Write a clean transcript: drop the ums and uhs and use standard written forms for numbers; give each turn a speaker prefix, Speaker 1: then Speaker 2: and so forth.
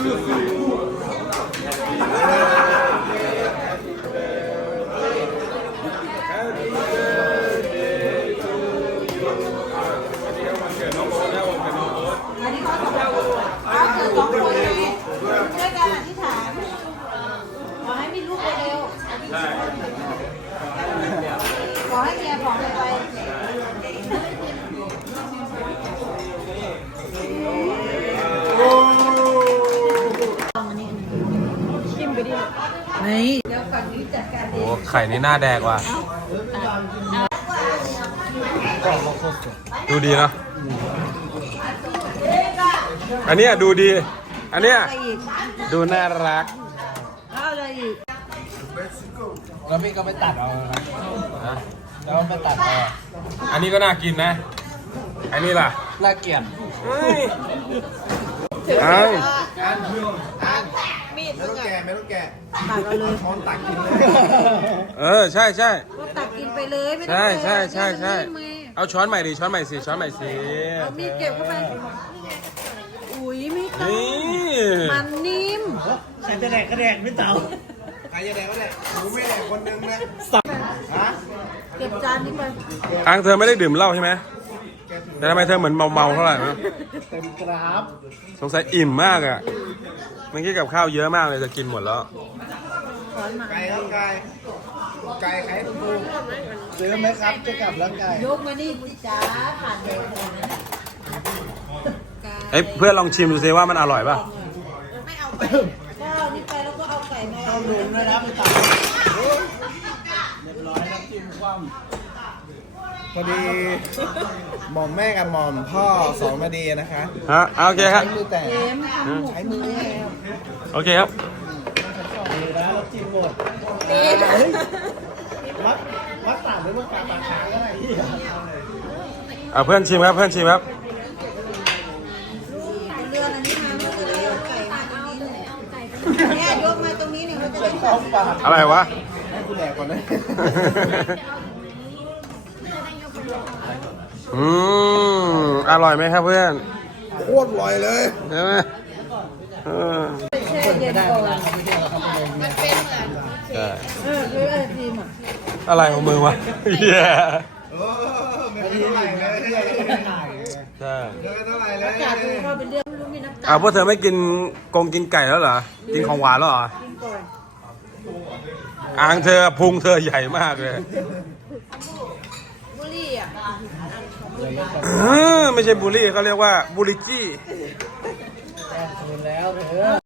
Speaker 1: ขอให้มีลูกเร็วขอให้เมียผอมไปชิมไปดิไม่เดี๋ยวฝั่งนี้จัดการเอง
Speaker 2: โอ้ไข่นี่หน้าแดกว่ะดูดีเนาะอันเนี้ยดูดีอันเนี้ยดูน่ารัก
Speaker 1: เอาอะไรอีก
Speaker 3: แล้วพี่ก็ไปตัดเอาแล้วไปตัดเอา
Speaker 2: อันนี้ก็น่ากินนะอันนี้ล่ะ
Speaker 3: น่าเกลียด
Speaker 2: อ้าว
Speaker 1: มีด
Speaker 3: ไม่ต้องแกะไม่ต้องแกะ
Speaker 1: ตักเอาเลย
Speaker 3: ช้อนตักกินเลย
Speaker 2: ใช่ใช่
Speaker 1: ก็ตักกินไปเลยไม่ต้อง
Speaker 2: ใช่ใช่ใช่ใช่เอาช้อนใหม่ดิช้อนใหม่สิช้อนใหม่สิ
Speaker 1: เอามีดเก็บเข้าไปอุ้ยไม่ต้อง
Speaker 2: นี่
Speaker 1: มันนิ่ม
Speaker 3: ใครจะแดกก็แดกไม่เต่าใครจะแดกก็แดกหนูไม่แดกคนนึงนะฮะ
Speaker 1: เก็บจานนี้ไป
Speaker 2: ทางเธอไม่ได้ดื่มเหล้าใช่ไหมแต่ทำไมเธอเหมือนเมาๆเท่าไหร่นะ
Speaker 3: เต็มกราฟ
Speaker 2: สงสัยอิ่มมากอ่ะเมื่อกี้กับข้าวเยอะมากเลยจะกินหมดแล้ว
Speaker 1: ช้อนมา
Speaker 3: ไก่ครับไก่ไก่ไข่ปูซื้อไหมครับจะกลับแล้วไก่
Speaker 1: ยกมานี่จ้าผ่านเลย
Speaker 2: เอ้ยเพื่อนลองชิมดูซิว่ามันอร่อยป่ะ
Speaker 1: ไม่เอาไปก็เอานี่ไปแล้วก็เอาไก่มา
Speaker 3: เอาหลุมเลยนะไปตัดเรียบร้อยแล้วจิ้มคว่ำพอดีหม่อมแม่กับหม่อมพ่อสองมาดีนะคะ
Speaker 2: ฮะโอเคครับ
Speaker 3: ใช้มือแต่
Speaker 1: เอ็มทำหมก
Speaker 3: ใช้มือแล้ว
Speaker 2: โอเคครับ
Speaker 3: มือแล้วจิ้มหมด
Speaker 1: เอ็ม
Speaker 3: วัดตัดหรือว่าการตัดขาก็ได้ที่
Speaker 2: เอาเพื่อนชิมครับเพื่อนชิมครับ
Speaker 1: เรือนอันนี้มาเมื่อกี้เอาไก่มาตรงนี้เลยเนี่ยยกมาตรงนี้เนี่ยเขาจะได้
Speaker 3: เข้าปาก
Speaker 2: อะไรวะ
Speaker 3: ให้กูแดกก่อนนะ
Speaker 2: อร่อยไหมครับเพื่อน
Speaker 3: โคตรอร่อยเลย
Speaker 2: ใช่ไหม
Speaker 1: แช่เย็นก่อน
Speaker 2: ใช่
Speaker 1: คือไอทีมอ่ะ
Speaker 2: อะไรของมึงวะเหี้ย
Speaker 3: ไม่ได้ถ่ายเลย
Speaker 2: ใช่
Speaker 3: เท่าไหร่เลย
Speaker 1: กาดดูเขาเป็นเรื่องไม่รู้มีน้ำตาล
Speaker 2: พวกเธอไม่กินกินไก่แล้วเหรอกินของหวานแล้วเหรอ
Speaker 1: กินก่อน
Speaker 2: อ่างเธอพุงเธอใหญ่มากเลย
Speaker 1: บุรี่อ่ะ
Speaker 2: ไม่ใช่บูลลี่เขาเรียกว่าบูลลิจี้
Speaker 3: คืนแล้วเถอะ